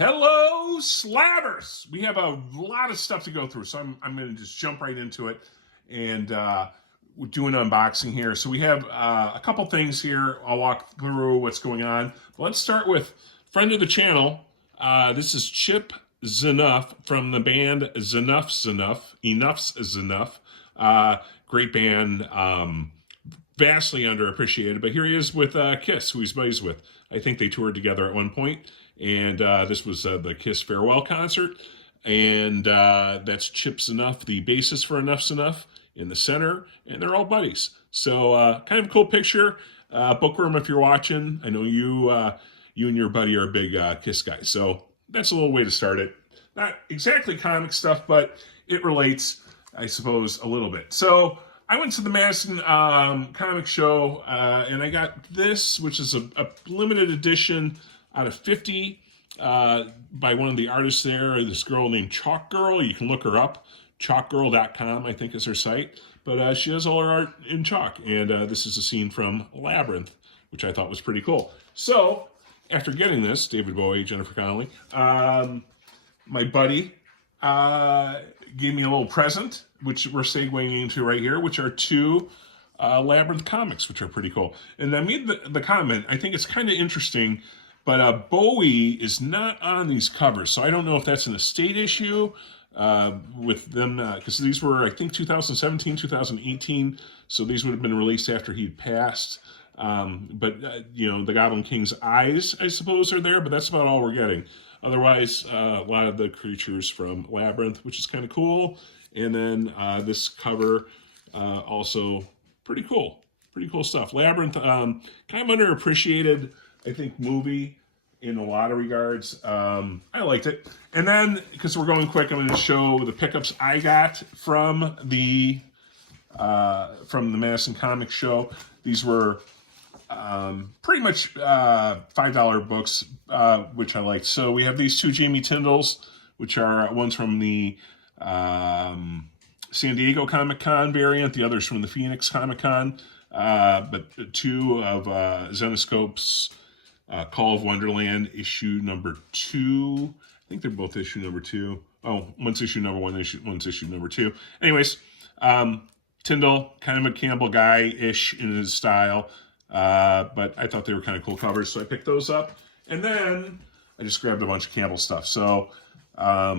Hello, slabbers! We have a lot of stuff to go through, so I'm going to just jump right into it, and we're doing an unboxing here. So we have a couple things here. I'll walk through what's going on. But let's start with friend of the channel. This is Chip Z'Nuff from the band Z'Nuff's Enough. Enough's Enough. Great band. Vastly underappreciated, but here he is with Kiss, who he's buddies with. I think they toured together at one point, and this was the Kiss farewell concert, and that's Chip Z'Nuff, the bassist for Enough's Enough, in the center, and they're all buddies. So kind of a cool picture. Bookworm, if you're watching, I know you and your buddy are big Kiss guys, so that's a little way to start it. Not exactly comic stuff, but it relates, I suppose, a little bit. So I went to the Madison comic show, and I got this, which is a limited edition out of 50 by one of the artists there, this girl named Chalk Girl. You can look her up. Chalkgirl.com, I think, is her site. But she has all her art in chalk, and this is a scene from Labyrinth, which I thought was pretty cool. So, after getting this, David Bowie, Jennifer Connelly, my buddy gave me a little present, which we're segueing into right here, which are two Labyrinth comics, which are pretty cool. And I made the comment, I think it's kind of interesting, but Bowie is not on these covers, so I don't know if that's an estate issue with them, because these were, I think, 2017, 2018, so these would have been released after he'd passed. But the Goblin King's eyes, I suppose, are there, but that's about all we're getting. Otherwise, a lot of the creatures from Labyrinth, which is kind of cool. And then this cover, also pretty cool. Pretty cool stuff. Labyrinth, kind of underappreciated, I think, movie in a lot of regards. I liked it. And then, because we're going quick, I'm going to show the pickups I got from the Madison Comics Show. These were pretty much $5 books, which I liked. So we have these two Jamie Tyndalls, which are one's from the San Diego Comic-Con variant, the other's from the Phoenix Comic-Con, but two of Zenescope's Call of Wonderland issue number 2. I think they're both issue number 2. Oh, one's issue number 1, one's issue number 2. Anyways, Tyndall, kind of a Campbell guy-ish in his style. But I thought they were kind of cool covers, so I picked those up. And then I just grabbed a bunch of Campbell stuff. So I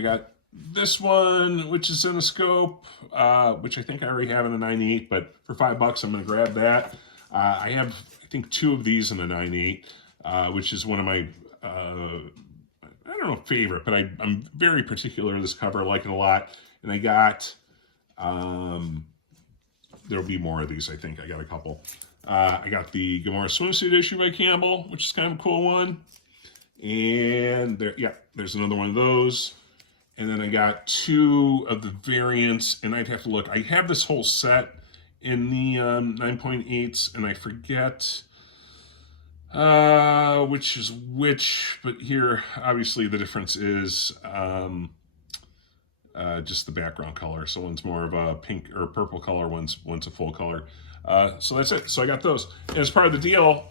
got this one, which is in a scope, which I think I already have in a 98, but for $5, I'm going to grab that. I have, I think, 2 of these in a 98, which is one of my, I don't know, favorite, but I'm very particular to this cover. I like it a lot. And I got, there'll be more of these, I think. I got a couple. I got the Gamora swimsuit issue by Campbell, which is kind of a cool one. And there's another one of those. And then I got 2 of the variants, and I'd have to look. I have this whole set in the 9.8s, and I forget which is which. But here, obviously, the difference is just the background color. So one's more of a pink or purple color, one's a full color. So that's it. So I got those. And as part of the deal,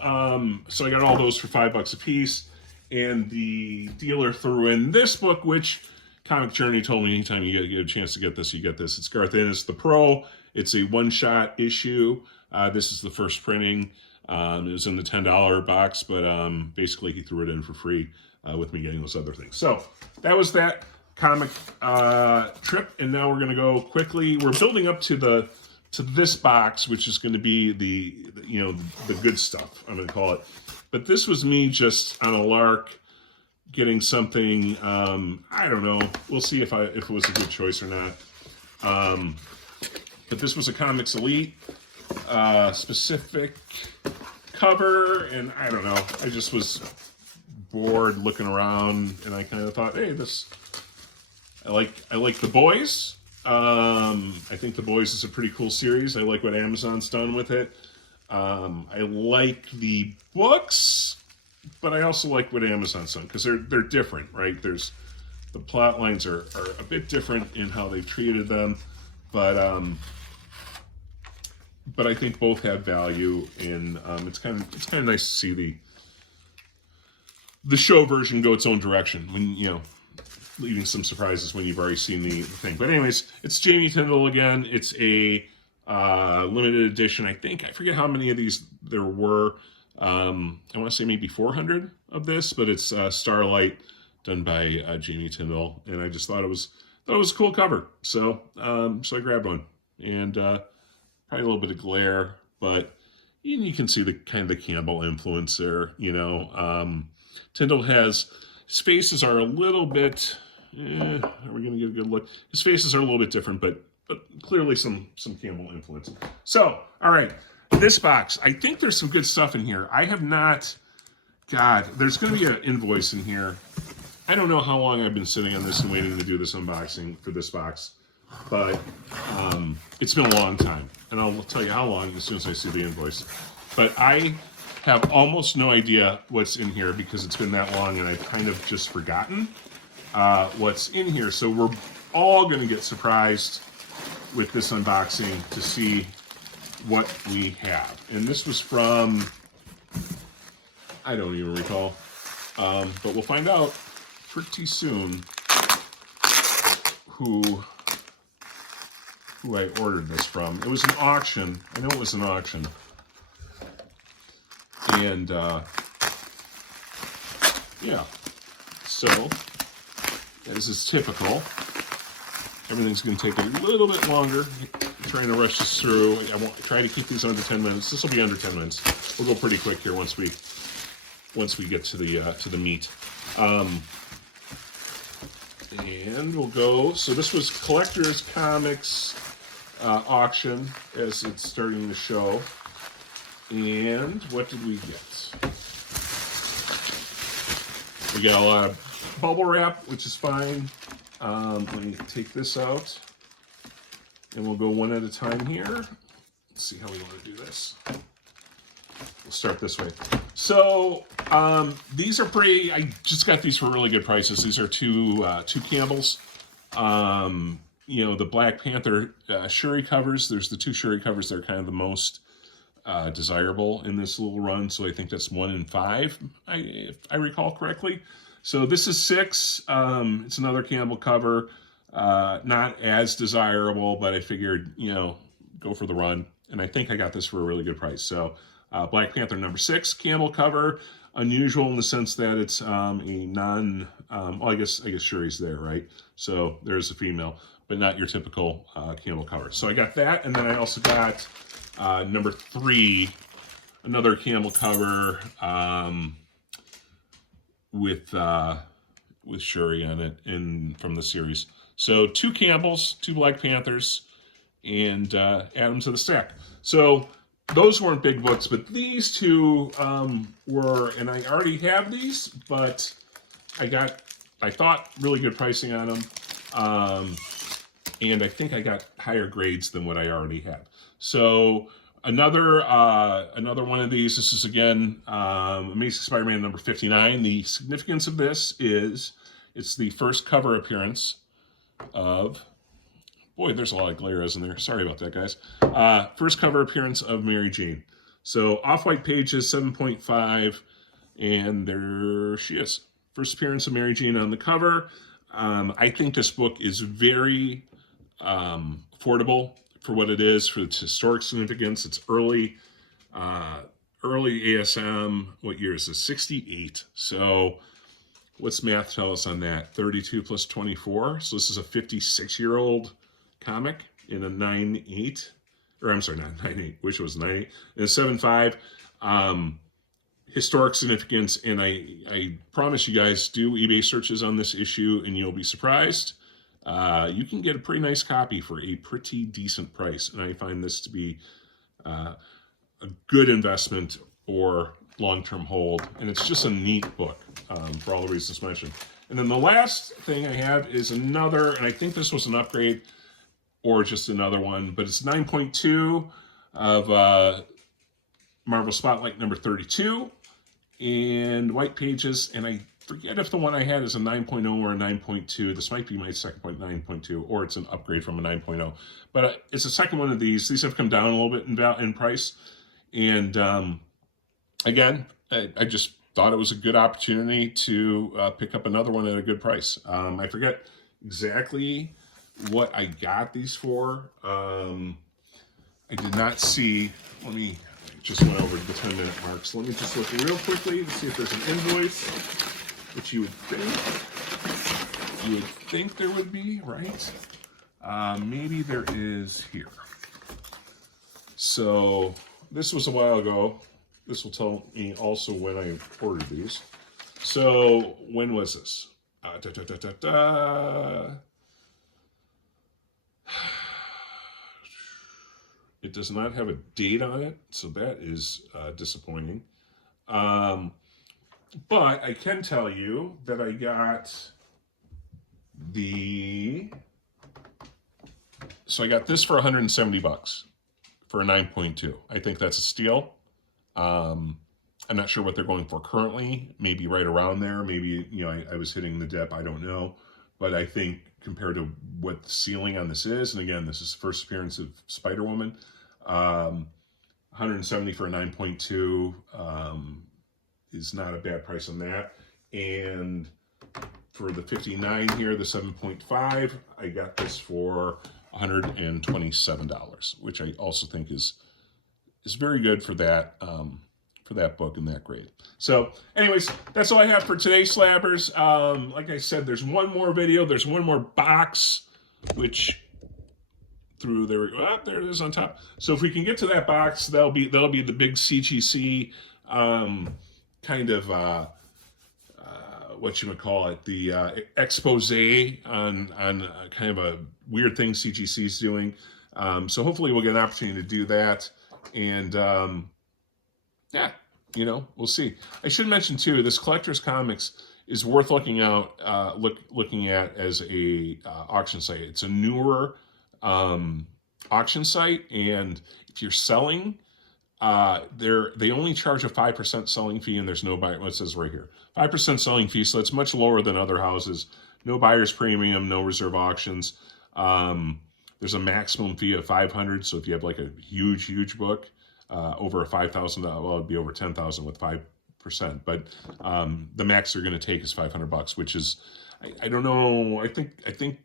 so I got all those for $5 a piece. And the dealer threw in this book, which Comic Journey told me anytime you get a chance to get this, you get this. It's Garth Ennis, The Pro. It's a one-shot issue. This is the first printing. It was in the $10 box, but basically he threw it in for free with me getting those other things. So that was that comic trip, and now we're going to go quickly. We're building up to this box, which is going to be the good stuff, I'm going to call it. But this was me just on a lark getting something. I don't know. We'll see if it was a good choice or not. But this was a Comics Elite specific cover, and I don't know. I just was bored looking around, and I kind of thought, hey, this. I like The Boys. I think The Boys is a pretty cool series. I like what Amazon's done with it. I like the books, but I also like what Amazon's done because they're different, right? The plot lines are a bit different in how they've treated them, but I think both have value, and it's kind of nice to see the show version go its own direction when, leaving some surprises when you've already seen the thing. But anyways, it's Jamie Tyndall again. It's a limited edition. I forget how many of these there were. I want to say maybe 400 of this, but it's Starlight done by Jamie Tyndall, and I just thought it was a cool cover. So I grabbed one, and probably a little bit of glare, but you can see the kind of the Campbell influence there. Tyndall has his faces are a little bit. Are we going to get a good look? His faces are a little bit different, but clearly some Campbell influence. So, all right, this box. I think there's some good stuff in here. I have not. God, there's going to be an invoice in here. I don't know how long I've been sitting on this and waiting to do this unboxing for this box, but it's been a long time, and I'll tell you how long as soon as I see the invoice. But I have almost no idea what's in here because it's been that long, and I've kind of just forgotten what's in here. So we're all going to get surprised with this unboxing to see what we have. And this was from, I don't even recall, but we'll find out pretty soon who I ordered this from. It was an auction. I know it was an auction. And yeah, so as is typical, everything's going to take a little bit longer. I'm trying to rush this through. I won't try to keep these under 10 minutes. This will be under 10 minutes. We'll go pretty quick here once we get to the meat. And we'll go. So this was Collector's Comics auction as it's starting to show. And what did we get? We got a lot of bubble wrap, which is fine. Let me take this out. And we'll go one at a time here. Let's see how we want to do this. We'll start this way. So these are pretty. I just got these for really good prices. These are two Campbells. The Black Panther Shuri covers. There's the two Shuri covers that are kind of the most desirable in this little run. So I think that's 1 in 5, if I recall correctly. So this is 6. It's another Campbell cover. Not as desirable, but I figured, go for the run. And I think I got this for a really good price. So Black Panther number 6 Campbell cover. Unusual in the sense that it's a non, I guess Shuri's there, right? So there's a female, but not your typical Campbell cover. So I got that, and then I also got number 3, another Campbell cover with Shuri on it from the series. So 2 Campbells, 2 Black Panthers, and add them to the stack. So those weren't big books, but these 2 were, and I already have these, but I thought really good pricing on them. And I think I got higher grades than what I already had. So another one of these. This is again Amazing Spider-Man number 59. The significance of this is it's the first cover appearance of. Boy, there's a lot of glare, isn't there? Sorry about that, guys. First cover appearance of Mary Jane. So off-white pages, 7.5, and there she is. First appearance of Mary Jane on the cover. I think this book is very affordable for what it is, for its historic significance. It's early ASM. What year is this? 68. So what's math tell us on that? 32 plus 24. So this is a 56-year-old comic in a 9.8. Or I'm sorry, not 9.8. Wish it was 9.8. In a 7.5. Historic significance. And I promise you guys, do eBay searches on this issue and you'll be surprised. You can get a pretty nice copy for a pretty decent price. And I find this to be a good investment or long-term hold. And it's just a neat book for all the reasons mentioned. And then the last thing I have is another, and I think this was an upgrade or just another one, but it's 9.2 of Marvel Spotlight number 32 and white pages. And I forget if the one I had is a 9.0 or a 9.2. This might be my second point, 9.2, or it's an upgrade from a 9.0. But it's the second one of these. These have come down a little bit in price. And again, I just thought it was a good opportunity to pick up another one at a good price. I forget exactly what I got these for. I did not see, I just went over the 10-minute mark, so let me just look real quickly to see if there's an invoice, which you would think there would be, right? Maybe there is here. So this was a while ago. This will tell me also when I ordered these. So when was this? It does not have a date on it, so that is disappointing. But I can tell you that I got so I got this for 170 bucks for a 9.2. I think that's a steal. I'm not sure what they're going for currently, maybe right around there. Maybe, I was hitting the dip, I don't know. But I think compared to what the ceiling on this is, and again, this is the first appearance of Spider-Woman, 170 for a 9.2 is not a bad price on that. And for the 59 here, the 7.5, I got this for $127, which I also think is very good for that book and that grade. So anyways, that's all I have for today, Slabbers. Like I said, there's one more video. There's one more box, which there it is on top. So if we can get to that box, that'll be the big CGC kind of what you would call it, the expose on kind of a weird thing CGC's doing. So hopefully we'll get an opportunity to do that. And yeah, we'll see. I should mention too, this Collector's Comics is worth looking at as a auction site. It's a newer auction site, and if you're selling, they only charge a 5% selling fee, and there's no buyer. What it says right here, 5% selling fee, so it's much lower than other houses. No buyer's premium, no reserve auctions. There's a maximum fee of $500. So if you have like a huge book, over a $5,000, well, it'd be over $10,000 with 5%. But the max they're going to take is $500, which is, I don't know. I think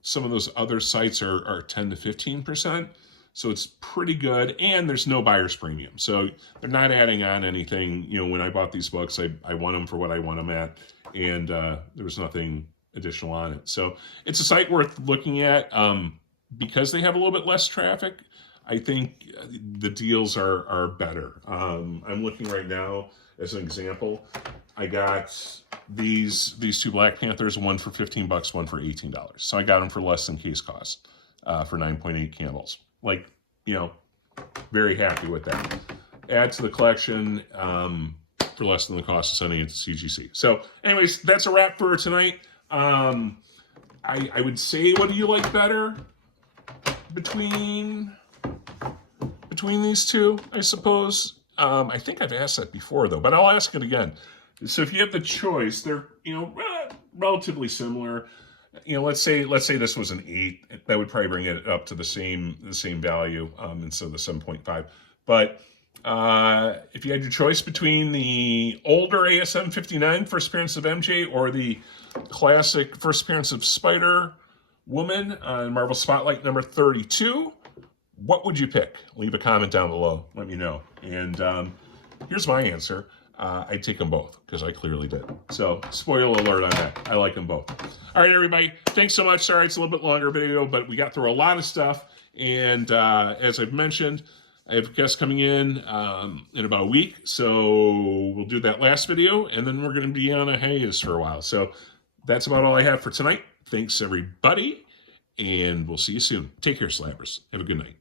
some of those other sites are 10 to 15%. So it's pretty good, and there's no buyer's premium. So they're not adding on anything. When I bought these books, I want them for what I want them at, and there was nothing additional on it. So it's a site worth looking at. Because they have a little bit less traffic, I think the deals are better. I'm looking right now as an example. I got these two Black Panthers, one for 15 bucks, one for $18. So I got them for less than case cost for 9.8 Campbells. Very happy with that. Add to the collection for less than the cost of sending it to CGC. So anyways, that's a wrap for tonight. I would say, what do you like better between these two, I suppose? I think I've asked that before, though, but I'll ask it again. So if you have the choice, they're relatively similar. Let's say this was an 8, that would probably bring it up to the same value instead of the 7.5. But if you had your choice between the older ASM 59 first appearance of MJ or the classic first appearance of Spider-Woman on Marvel Spotlight number 32, what would you pick? Leave a comment down below. Let me know. And here's my answer. I'd take them both, because I clearly did. So, spoiler alert on that. I like them both. All right, everybody. Thanks so much. Sorry, it's a little bit longer video, but we got through a lot of stuff. And as I've mentioned, I have guests coming in about a week. So, we'll do that last video, and then we're going to be on a hiatus for a while. So, that's about all I have for tonight. Thanks, everybody. And we'll see you soon. Take care, Slabbers. Have a good night.